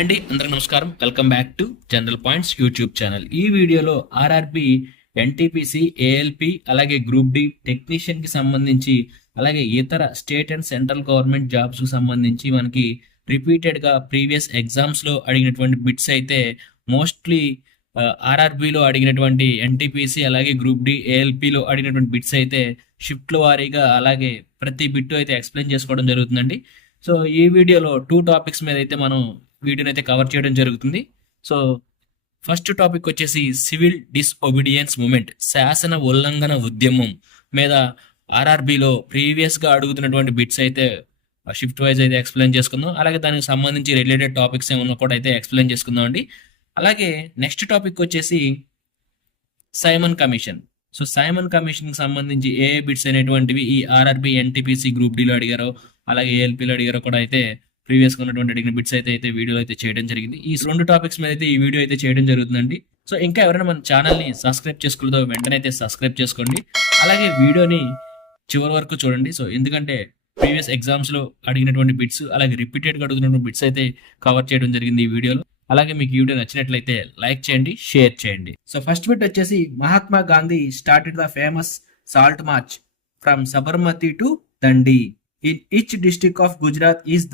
అండి అందరికి నమస్కారం. Welcome back to general points YouTube channel ఈ వీడియోలో ఆర్ఆర్బి ఎన్టీపీసీ ఏఎల్పి అలాగే గ్రూప్ డి టెక్నీషియన్కి సంబంధించి అలాగే ఇతర స్టేట్ అండ్ సెంట్రల్ గవర్నమెంట్ జాబ్స్కు సంబంధించి మనకి రిపీటెడ్గా ప్రీవియస్ ఎగ్జామ్స్లో అడిగినటువంటి బిట్స్ అయితే మోస్ట్లీ ఆర్ఆర్బిలో అడిగినటువంటి ఎన్టీపీసీ అలాగే గ్రూప్ డి ఏఎల్పిలో అడిగినటువంటి బిట్స్ అయితే షిఫ్ట్ల వారీగా అలాగే ప్రతి బిట్ అయితే ఎక్స్ప్లెయిన్ చేసుకోవడం జరుగుతుందండి. సో ఈ వీడియోలో టూ టాపిక్స్ మీద అయితే మనం వీడియోని అయితే కవర్ చేయడం జరుగుతుంది. సో ఫస్ట్ టాపిక్ వచ్చేసి సివిల్ డిస్ఒబీడియన్స్ మూమెంట్ శాసన ఉల్లంఘన ఉద్యమం మీద ఆర్ఆర్బిలో ప్రీవియస్గా అడుగుతున్నటువంటి బిట్స్ అయితే షిఫ్ట్ వైజ్ అయితే ఎక్స్ప్లెయిన్ చేసుకుందాం. అలాగే దానికి సంబంధించి రిలేటెడ్ టాపిక్స్ ఏమన్నా కూడా అయితే ఎక్స్ప్లెయిన్ చేసుకుందాం అండి. అలాగే నెక్స్ట్ టాపిక్ వచ్చేసి సైమన్ కమిషన్ సో సైమన్ కమిషన్కి సంబంధించి ఏ బిట్స్ అనేటువంటివి ఈ ఆర్ఆర్బి ఎన్టీపీసీ గ్రూప్ డీలో అడిగారో అలాగే ఏఎల్పీలో అడిగారో కూడా అయితే ప్రీవియస్గా ఉన్నటువంటి అడిగిన బిట్స్ అయితే అయితే వీడియో అయితే చేయడం జరిగింది. ఈ రెండు టాపిక్స్ మీద అయితే ఈ వీడియో అయితే చేయడం జరుగుతుందండి. సో ఇంకా ఎవరైనా మన ఛానల్ని సబ్స్క్రైబ్ చేసుకోలేదో వెంటనే అయితే సబ్స్క్రైబ్ చేసుకోండి. అలాగే వీడియోని చివరి వరకు చూడండి. సో ఎందుకంటే ప్రీవియస్ ఎగ్జామ్స్లో అడిగినటువంటి బిట్స్ అలాగే రిపీటెడ్గా అడుగుతున్నటువంటి బిట్స్ అయితే కవర్ చేయడం జరిగింది ఈ వీడియోలో. అలాగే మీకు వీడియో నచ్చినట్లయితే లైక్ చేయండి షేర్ చేయండి. సో ఫస్ట్ బిట్ వచ్చేసి Mahatma Gandhi started the famous salt march from Sabarmati to Dandi in each district of Gujarat is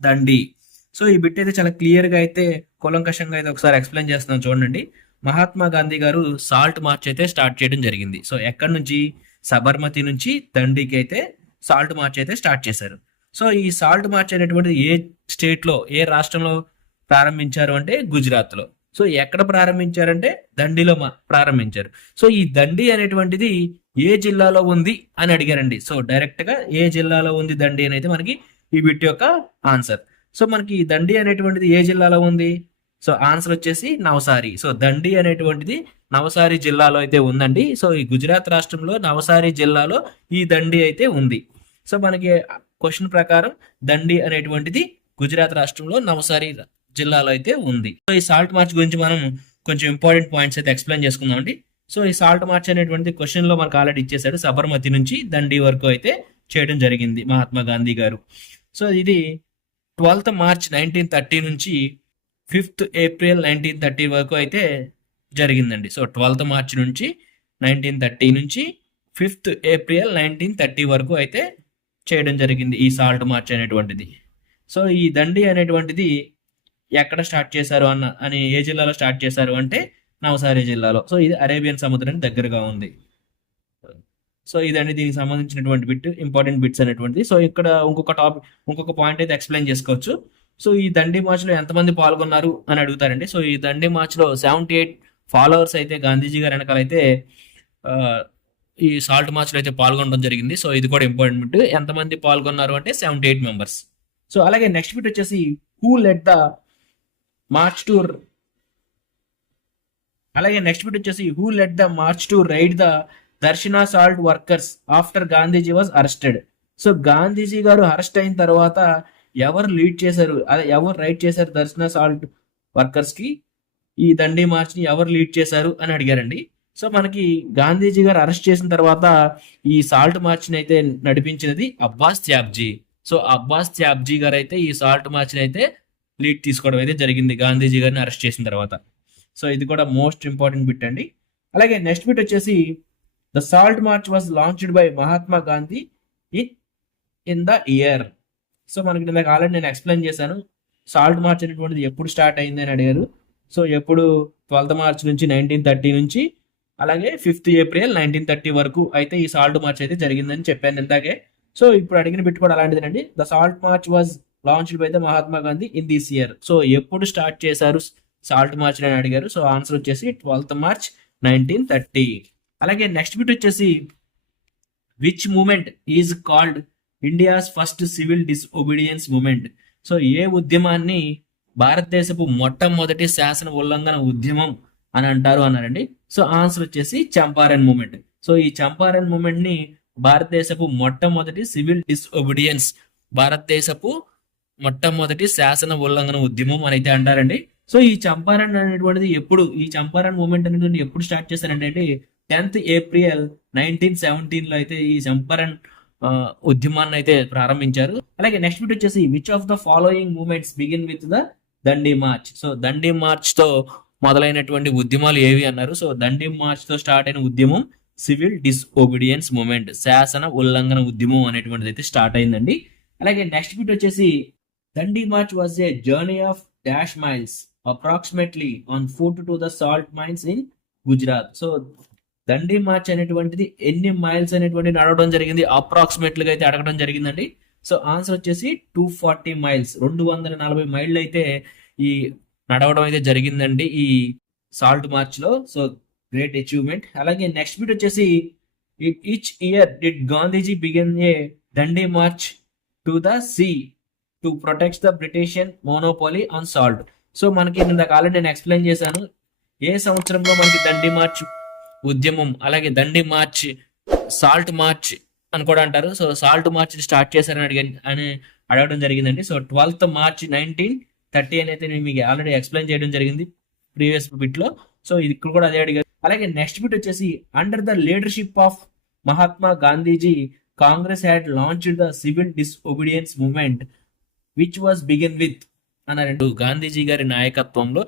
Dandi. So ఈ బిట్ అయితే చాలా క్లియర్గా అయితే కూలంకషంగా అయితే ఒకసారి ఎక్స్ప్లెయిన్ చేస్తున్నాను చూడండి. మహాత్మా గాంధీ గారు సాల్ట్ మార్చ్ అయితే స్టార్ట్ చేయడం జరిగింది. సో ఎక్కడి నుంచి? సబర్మతి నుంచి దండికి అయితే సాల్ట్ మార్చ్ అయితే స్టార్ట్ చేశారు. సో ఈ సాల్ట్ మార్చ్ అనేటువంటిది ఏ స్టేట్లో ఏ రాష్ట్రంలో ప్రారంభించారు అంటే గుజరాత్లో. సో ఎక్కడ ప్రారంభించారంటే దండిలో మా- ప్రారంభించారు. సో ఈ దండి అనేటువంటిది ఏ జిల్లాలో ఉంది అని అడిగారండి. సో డైరెక్ట్గా ఏ జిల్లాలో ఉంది దండి అని అయితే మనకి ఈ బిట్ యొక్క ఆన్సర్. సో మనకి ఈ దండి అనేటువంటిది ఏ జిల్లాలో ఉంది? సో ఆన్సర్ వచ్చేసి నవసారి. సో దండి అనేటువంటిది నవసారి జిల్లాలో అయితే ఉందండి. సో ఈ గుజరాత్ రాష్ట్రంలో నవసారి జిల్లాలో ఈ దండి అయితే ఉంది. సో మనకి క్వశ్చన్ ప్రకారం దండి అనేటువంటిది గుజరాత్ రాష్ట్రంలో నవసారి జిల్లాలో అయితే ఉంది. సో ఈ సాల్ట్ మార్చ్ గురించి మనం కొంచెం ఇంపార్టెంట్ పాయింట్స్ అయితే ఎక్స్ప్లెయిన్ చేసుకుందాం అండి సో ఈ సాల్ట్ మార్చ్ అనేటువంటి క్వశ్చన్లో మనకు ఆల్రెడీ ఇచ్చేసాడు సబర్మతి నుంచి దండి వరకు అయితే చేయడం జరిగింది మహాత్మా గాంధీ గారు. సో ఇది ట్వెల్త్ మార్చ్ నైన్టీన్ థర్టీ నుంచి ఫిఫ్త్ ఏప్రిల్ నైన్టీన్ థర్టీ వరకు అయితే జరిగిందండి. సో ట్వెల్త్ మార్చ్ నుంచి నైన్టీన్ థర్టీ నుంచి ఫిఫ్త్ ఏప్రిల్ నైన్టీన్ థర్టీ వరకు అయితే చేయడం జరిగింది ఈ సాల్ట్ మార్చ్ అనేటువంటిది. సో ఈ దండి అనేటువంటిది ఎక్కడ స్టార్ట్ చేశారు అన్న అని ఏ జిల్లాలో స్టార్ట్ చేశారు అంటే నవసారి జిల్లాలో. సో ఇది అరేబియన్ సముద్రానికి దగ్గరగా ఉంది. సో ఇదండి దీనికి సంబంధించినటువంటి బిట్ ఇంపార్టెంట్ బిట్స్ అనేటువంటిది. సో ఇక్కడ ఇంకొక టాపిక్ ఇంకొక పాయింట్ అయితే ఎక్స్ప్లెయిన్ చేసుకోవచ్చు. సో ఈ దండి మార్చ్లో ఎంతమంది పాల్గొన్నారు అని అడుగుతారండి. సో ఈ దండి మార్చ్లో సెవెంటీ ఎయిట్ ఫాలోవర్స్ అయితే గాంధీజీ గారి వెనకాల అయితే ఈ సాల్ట్ మార్చ్లో అయితే పాల్గొనడం జరిగింది. సో ఇది కూడా ఇంపార్టెంట్ బిట్ ఎంతమంది పాల్గొన్నారు అంటే సెవెంటీ ఎయిట్ మెంబర్స్ సో అలాగే నెక్స్ట్ బిట్ వచ్చేసి who led the march to అలాగే నెక్స్ట్ బిట్ వచ్చేసి who led the march to raid the Dharasana salt workers after Gandhiji was arrested. So Gandhiji గారు arrest అయిన తర్వాత ఎవరు లీడ్ చేశారు? అదే ఎవరు రైట్ చేశారు దర్శన సాల్ట్ వర్కర్స్కి ఈ దండి మార్చ్ని ఎవరు లీడ్ చేశారు అని అడిగారండి. సో మనకి గాంధీజీ గారు అరెస్ట్ చేసిన తర్వాత ఈ సాల్ట్ మార్చ్ని అయితే నడిపించినది అబ్బాస్ త్యాబ్జీ సో అబ్బాస్ త్యాబ్జీ గారు అయితే ఈ సాల్ట్ మార్చ్ని అయితే లీడ్ తీసుకోవడం అయితే జరిగింది గాంధీజీ గారిని అరెస్ట్ చేసిన తర్వాత. సో ఇది కూడా మోస్ట్ ఇంపార్టెంట్ బిట్ అండి. అలాగే నెక్స్ట్ బిట్ వచ్చేసి the salt march was launched by Mahatma Gandhi in in the year so మనకి ఇందాక ఆల్రెడీ నేను ఎక్స్ప్లెయిన్ చేశాను. సాల్ట్ మార్చ్ అనేటువంటిది ఎప్పుడు స్టార్ట్ అయింది అని అడిగారు. సో ఎప్పుడు ట్వెల్త్ మార్చ్ నుంచి నైన్టీన్ థర్టీ నుంచి అలాగే ఫిఫ్త్ ఏప్రిల్ నైన్టీన్ థర్టీ వరకు అయితే ఈ సాల్ట్ మార్చ్ అయితే జరిగిందని చెప్పాను ఇందాకే. సో ఇప్పుడు అడిగిన బిట్ కూడా అలాంటిదేనండి? The salt march was launched by the Mahatma Gandhi in this year so ఎప్పుడు స్టార్ట్ చేశారు సాల్ట్ మార్చ్ అని అడిగారు? సో ఆన్సర్ వచ్చేసి ట్వెల్త్ మార్చ్ నైన్టీన్ థర్టీ అలాగే నెక్స్ట్ బిట్ వచ్చేసి which movement is called India's first civil disobedience movement so ఏ ఉద్యమాన్ని భారతదేశపు మొట్టమొదటి శాసన ఉల్లంఘన ఉద్యమం అని అంటారు అన్నారండి. సో ఆన్సర్ వచ్చేసి చంపారన్ మూమెంట్ సో ఈ చంపారన్ మూమెంట్ని భారతదేశపు మొట్టమొదటి సివిల్ డిస్ఒబీడియన్స్ భారతదేశపు మొట్టమొదటి శాసన ఉల్లంఘన ఉద్యమం అని అయితే అంటారండి. సో ఈ చంపారన్ అనేటువంటిది ఎప్పుడు ఈ చంపారన్ మూమెంట్ అనేటువంటి ఎప్పుడు స్టార్ట్ చేశారంటే టెన్త్ ఏప్రిల్ నైన్టీన్ సెవెంటీన్లో అయితే ఈ చంపారన్ ఉద్యమాన్ని అయితే ప్రారంభించారు. అలాగే నెక్స్ట్ బిట్ వచ్చేసి which of the following movements begin with the Dandi march so Dandi మార్చ్తో మొదలైనటువంటి ఉద్యమాలు ఏవి అన్నారు? సో దండి మార్చ్తో స్టార్ట్ అయిన ఉద్యమం సివిల్ డిస్ఓబిడియన్స్ మూమెంట్ శాసన ఉల్లంఘన ఉద్యమం అనేటువంటిది అయితే స్టార్ట్ అయిందండి. అలాగే నెక్స్ట్ బిట్ వచ్చేసి Dandi march was a journey of dash miles approximately on foot to the salt mines in Gujarat so Dandi march అనేటువంటిది ఎన్ని మైల్స్ అనేటువంటి నడవడం జరిగింది. అప్రాక్సిమేట్గా అయితే అడగడం జరిగిందండి. సో ఆన్సర్ వచ్చేసి టూ ఫార్టీ మైల్స్ రెండు వందల నలభై మైళ్ళు అయితే ఈ నడవడం అయితే జరిగిందండి ఈ సాల్ట్ మార్చ్లో. సో గ్రేట్ అచీవ్మెంట్ అలాగే నెక్స్ట్ బిట్ వచ్చేసి each year did Gandhiji begin a Dandi march to the sea to protect the Britishian monopoly on salt so మనకి ఇందాక ఆల్రెడీ నేను ఎక్స్ప్లెయిన్ చేశాను. ఏ సంవత్సరంలో మనకి దండి మార్చ్ ఉద్యమం అలాగే దండి మార్చ్ సాల్ట్ మార్చ్ అని కూడా అంటారు. సో సాల్ట్ మార్చ్ స్టార్ట్ చేశారని అడిగి అని అడగడం జరిగిందండి. So twelfth March nineteen thirty అని అయితే నేను మీకు ఆల్రెడీ ఎక్స్ప్లెయిన్ చేయడం జరిగింది ప్రీవియస్ బిట్లో సో ఇది ఇక్కడ కూడా అదే అడిగారు. అలాగే నెక్స్ట్ బిట్ వచ్చేసి under the leadership of Mahatma Gandhiji Congress had launch the civil disobedience movement which was begin with అన్నారండి. గాంధీజీ గారి నాయకత్వంలో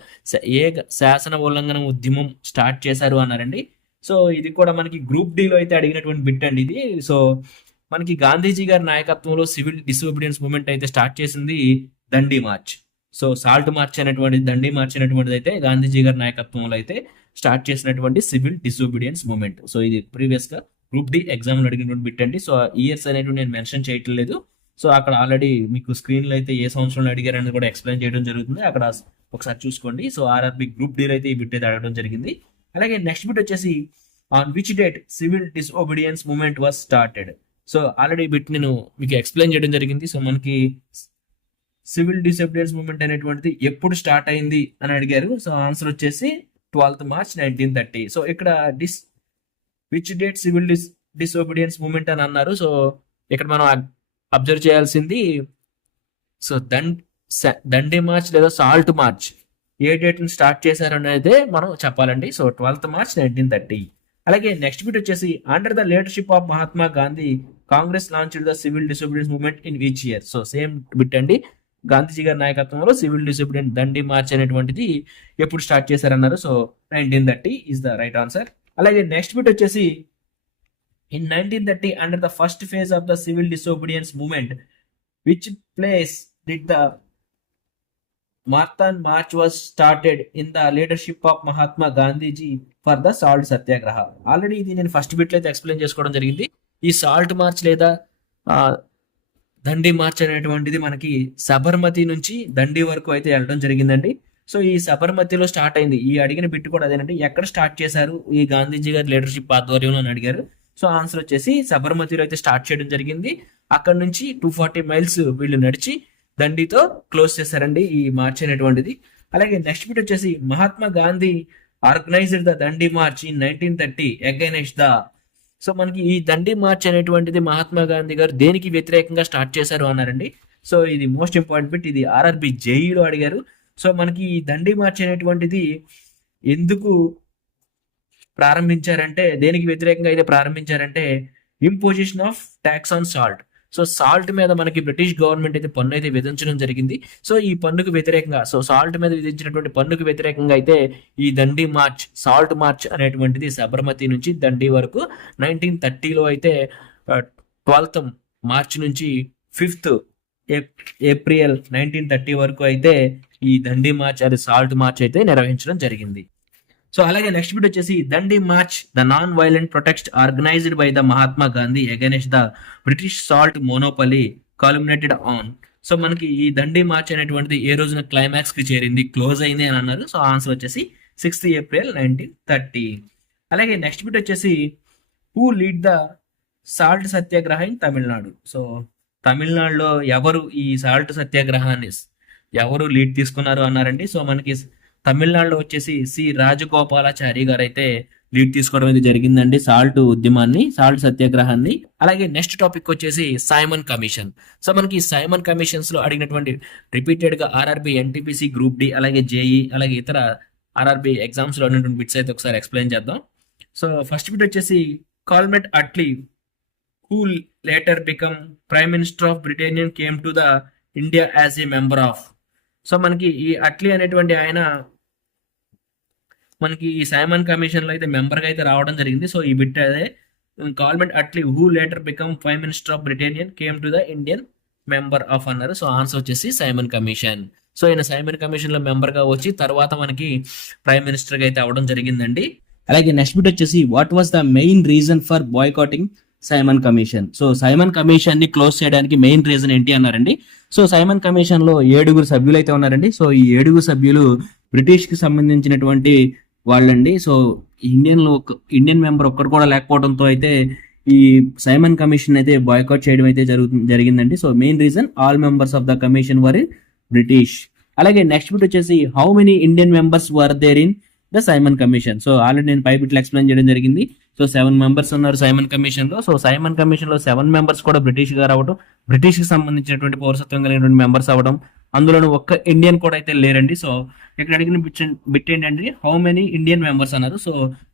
ఏ శాసన ఉల్లంఘన ఉద్యమం స్టార్ట్ చేశారు అన్నారండి. సో ఇది కూడా మనకి గ్రూప్ డీలో అయితే అడిగినటువంటి బిట్ అండి ఇది. సో మనకి గాంధీజీ గారి నాయకత్వంలో సివిల్ డిసోబిడియన్స్ మూమెంట్ అయితే స్టార్ట్ చేసింది Dandi march. So salt march అనేటువంటి దండి మార్చ్ అనేటువంటిది అయితే గాంధీజీ గారి నాయకత్వంలో అయితే స్టార్ట్ చేసినటువంటి సివిల్ డిసోబిడియన్స్ మూమెంట్ సో ఇది ప్రీవియస్గా గ్రూప్ డి ఎగ్జామ్లో అడిగినటువంటి బిట్ అండి. సో ఇయర్స్ అనేటువంటి నేను మెన్షన్ చేయట్లేదు సో అక్కడ ఆల్రెడీ మీకు స్క్రీన్లో అయితే ఏ సంవత్సరంలో అడిగారని కూడా ఎక్స్ప్లెయిన్ చేయడం జరుగుతుంది. అక్కడ ఒకసారి చూసుకోండి. సో ఆర్ఆర్బి గ్రూప్ డీలో అయితే ఈ బిట్ అయితే అడగడం జరిగింది. అలాగే నెక్స్ట్ బిట్ వచ్చేసి on which date civil disobedience movement was started so already bit నేను మీకు ఎక్స్ప్లెయిన్ చేయడం జరిగింది. సో మనకి సివిల్ డిసోబిడియన్స్ మూమెంట్ అనేటువంటిది ఎప్పుడు స్టార్ట్ అయింది అని అడిగారు. సో ఆన్సర్ వచ్చేసి twelfth March nineteen thirty so ఇక్కడ this which date civil dis disobedience movement అని అన్నారు. సో ఇక్కడ మనం అబ్జర్వ్ చేయాల్సింది సో దండ్ స- మార్చ్ లేదా సాల్ట్ మార్చ్ ఏ డేట్ను స్టార్ట్ చేశారు అనేది మనం చెప్పాలండి. So twelfth March nineteen thirty అలాగే నెక్స్ట్ బిట్ వచ్చేసి under the leadership of Mahatma Gandhi Congress launch the civil disobedience movement in which year so same bit అండి. గాంధీజీ గారి నాయకత్వంలో సివిల్ డిసోబీడియన్స్ దండి మార్చ్ అనేటువంటిది ఎప్పుడు స్టార్ట్ చేశారన్నారు. So nineteen thirty is the right answer అలాగే next bit వచ్చేసి in nineteen thirty under the first phase of the civil disobedience movement which place did the marathon march was started in the leadership of Mahatma Gandhiji for the salt satyagraha already ఇది నేను first బిట్లో అయితే explain చేసుకోవడం జరిగింది. ఈ salt March లేదా దండి march అనేటువంటిది మనకి సబర్మతి నుంచి దండి వరకు అయితే వెళ్ళడం జరిగిందండి. సో ఈ సబర్మతిలో స్టార్ట్ అయింది. ఈ అడిగిన బిట్ కూడా అదేనండి ఎక్కడ స్టార్ట్ చేశారు? ఈ గాంధీజీ గారి లీడర్షిప్ ఆధ్వర్యంలో అని అడిగారు. సో ఆన్సర్ వచ్చేసి సబర్మతిలో అయితే స్టార్ట్ చేయడం జరిగింది. అక్కడ నుంచి టూ ఫార్టీ మైల్స్ వీళ్ళు నడిచి దండితో క్లోజ్ చేశారండి ఈ మార్చ్ అనేటువంటిది. అలాగే నెక్స్ట్ బిట్ వచ్చేసి Mahatma Gandhi organized the Dandi march in nineteen thirty against the. So మనకి ఈ దండి మార్చ్ అనేటువంటిది మహాత్మా గాంధీ గారు దేనికి వ్యతిరేకంగా స్టార్ట్ చేశారు అన్నారండి. సో ఇది మోస్ట్ ఇంపార్టెంట్ బిట్ ఇది ఆర్ఆర్బి జేఈలో అడిగారు. సో మనకి ఈ దండి మార్చ్ అనేటువంటిది ఎందుకు ప్రారంభించారంటే దేనికి వ్యతిరేకంగా అయితే ప్రారంభించారంటే imposition of tax on salt so salt మీద మనకి బ్రిటిష్ గవర్నమెంట్ అయితే పన్ను అయితే విధించడం జరిగింది. సో ఈ పన్నుకు వ్యతిరేకంగా సో సాల్ట్ మీద విధించినటువంటి పన్నుకు వ్యతిరేకంగా అయితే ఈ దండి మార్చ్ సాల్ట్ మార్చ్ అనేటువంటిది సబర్మతి నుంచి దండి వరకు నైన్టీన్ థర్టీలో అయితే ట్వెల్త్ మార్చ్ నుంచి ఫిఫ్త్ ఏప్రిల్ నైన్టీన్ థర్టీ వరకు అయితే ఈ దండి మార్చ్ అది సాల్ట్ మార్చ్ అయితే నిర్వహించడం జరిగింది. సో అలాగే నెక్స్ట్ బిట్ వచ్చేసి Dandi march the non violent protest organized by the Mahatma Gandhi against the British salt monopoly culminated on so మనకి ఈ దండి మార్చ్ అనేటువంటిది ఏ రోజున క్లైమాక్స్కి చేరింది క్లోజ్ అయింది అని అన్నారు. సో ఆన్సర్ వచ్చేసి సిక్స్త్ ఏప్రిల్ నైన్టీన్ థర్టీ అలాగే నెక్స్ట్ బిట్ వచ్చేసి who led the salt satyagraha in Tamil Nadu so తమిళనాడులో ఎవరు ఈ సాల్ట్ సత్యాగ్రహాన్ని ఎవరు లీడ్ తీసుకున్నారు అన్నారండి. సో మనకి తమిళనాడులో వచ్చేసి సి రాజగోపాలాచారి గారు అయితే లీడ్ తీసుకోవడం అయితే జరిగిందండి సాల్ట్ ఉద్యమాన్ని సాల్ట్ సత్యాగ్రహాన్ని. అలాగే నెక్స్ట్ టాపిక్ వచ్చేసి సైమన్ కమిషన్. సో మనకి సైమన్ కమిషన్స్లో అడిగినటువంటి రిపీటెడ్గా ఆర్ఆర్బి ఎన్టీపీసీ గ్రూప్ డి అలాగే జేఈ అలాగే ఇతర ఆర్ఆర్బి ఎగ్జామ్స్లో ఉన్నటువంటి బిట్స్ అయితే ఒకసారి ఎక్స్ప్లెయిన్ చేద్దాం. సో ఫస్ట్ బిట్ వచ్చేసి Clement Attlee who later become prime minister of Britannian came to the India as a member of so మనకి ఈ అట్లీ అనేటువంటి ఆయన మనకి ఈ సైమన్ కమిషన్లో అయితే మెంబర్గా అయితే రావడం జరిగింది. సో ఈ బిట్ అదే. Clement Attlee who later become prime minister of Britannian came to the Indian member of అన్నారు. సో ఆన్సర్ వచ్చేసి సైమన్ కమిషన్. సో ఈయన సైమన్ కమిషన్లో మెంబర్గా వచ్చి తర్వాత మనకి ప్రైమ్ మినిస్టర్గా అయితే అవడం జరిగిందండి. అలాగే నెక్స్ట్ బిట్ వచ్చేసి what was the main reason for boycotting Simon Commission. So Simon కమిషన్ని close చేయడానికి మెయిన్ రీజన్ ఏంటి అన్నారండి? సో సైమన్ కమిషన్లో ఏడుగురు సభ్యులు అయితే ఉన్నారండి. సో ఈ ఏడుగురు సభ్యులు బ్రిటిష్కి సంబంధించినటువంటి వాళ్ళండి. సో ఇండియన్ ఒక- ఇండియన్ మెంబర్ ఒక్కరు కూడా లేకపోవడంతో అయితే ఈ సైమన్ కమిషన్ అయితే బాయ్కాట్ చేయడం అయితే జరుగుతుంది జరిగిందండి. So main reason all members of the commission were British. అలాగే నెక్స్ట్ బిట్ వచ్చేసి how many Indian members were there in the Simon Commission? So already నేను పై బిట్లు ఎక్స్ప్లెయిన్ చేయడం జరిగింది. సో సెవెన్ మెంబర్స్ ఉన్నారు సైమన్ కమిషన్లో. సో సైమన్ కమిషన్లో సెవెన్ మెంబర్స్ కూడా బ్రిటిష్ గారు రావడం బ్రిటిష్కి సంబంధించినటువంటి పౌరసత్వం కలిగినటువంటి మెంబర్స్ అవ్వడం అందులోనూ ఒక్క ఇండియన్ కూడా అయితే లేరండి. సో ఇక్కడ అడిగిన బిట్ ఏంటంటే హౌ మెనీ ఇండియన్ మెంబర్స్ అన్నారు? So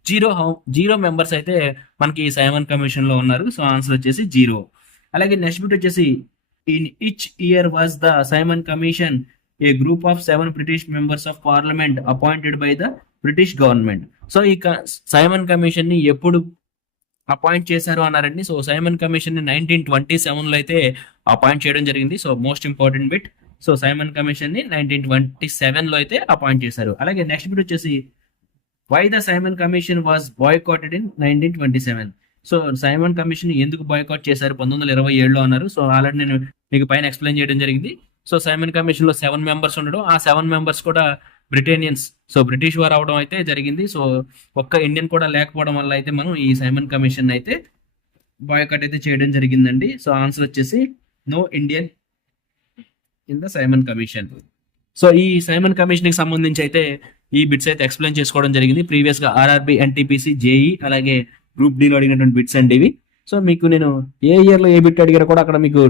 zero how zero members అయితే మనకి సైమన్ కమిషన్లో ఉన్నారు. సో ఆన్సర్ వచ్చేసి జీరో అలాగే నెక్స్ట్ బిట్ వచ్చేసి in which year was the Simon Commission a group of seven British members of parliament appointed by the British government so ఈ క- Simon కమిషన్ని ఎప్పుడు అపాయింట్ చేశారు అన్నారండి. సో సైమన్ కమిషన్ని నైన్టీన్ ట్వంటీ సెవెన్లో అయితే అపాయింట్ చేయడం జరిగింది. So most important bit. So Simon కమిషన్ని nineteen twenty సెవెన్లో అయితే అపాయింట్ చేశారు. అలాగే నెక్స్ట్ బిట్ వచ్చేసి why the Simon Commission was boycotted in nineteen twenty seven. So Simon Commission ఎందుకు బాయ్కాట్ చేశారు? పంతొమ్మిది వందల ఇరవై ఏడులో అన్నారు. సో ఆల్రెడీ నేను మీకు పైన ఎక్స్ప్లెయిన్ చేయడం జరిగింది. సో సైమన్ కమిషన్లో సెవెన్ మెంబర్స్ ఉండడం. ఆ సెవెన్ మెంబర్స్ కూడా బ్రిటేనియన్స్. సో బ్రిటిష్ వారు అవడం అయితే జరిగింది. సో ఒక్క ఇండియన్ కూడా లేకపోవడం వల్ల అయితే మనం ఈ సైమన్ కమిషన్ అయితే బాయ్కట్ అయితే చేయడం జరిగిందండి. సో ఆన్సర్ వచ్చేసి no Indian in the Simon Commission so ఈ సైమన్ కమిషన్కి సంబంధించి అయితే ఈ బిట్స్ అయితే ఎక్స్ప్లెయిన్ చేసుకోవడం జరిగింది. ప్రీవియస్గా ఆర్ఆర్బి ఎన్టీపీసీ జేఈ అలాగే గ్రూప్ డీలో అడిగినటువంటి బిట్స్ అండి ఇవి. సో మీకు నేను ఏ ఇయర్లో ఏ బిట్ అడిగారో కూడా అక్కడ మీకు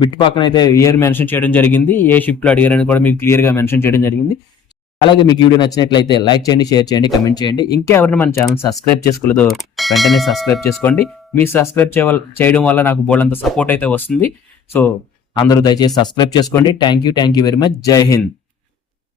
బిట్ పక్కన అయితే ఇయర్ మెన్షన్ చేయడం జరిగింది. ఏ షిఫ్ట్లో అడిగారని కూడా మీకు క్లియర్గా మెన్షన్ చేయడం జరిగింది. అలాగే మీకు వీడియో నచ్చినట్లయితే లైక్ చేయండి షేర్ చేయండి కమెంట్ చేయండి. ఇంకా ఎవరైనా మన ఛానల్ సబ్స్క్రైబ్ చేసుకోలేదో వెంటనే సబ్స్క్రైబ్ చేసుకోండి. మీ సబ్స్క్రైబ్ చేయడం వల్ల నాకు బోల్డంత సపోర్ట్ అయితే వస్తుంది. సో అందరూ దయచేసి సబ్స్క్రైబ్ చేసుకోండి. Thank you thank you very much Jai Hind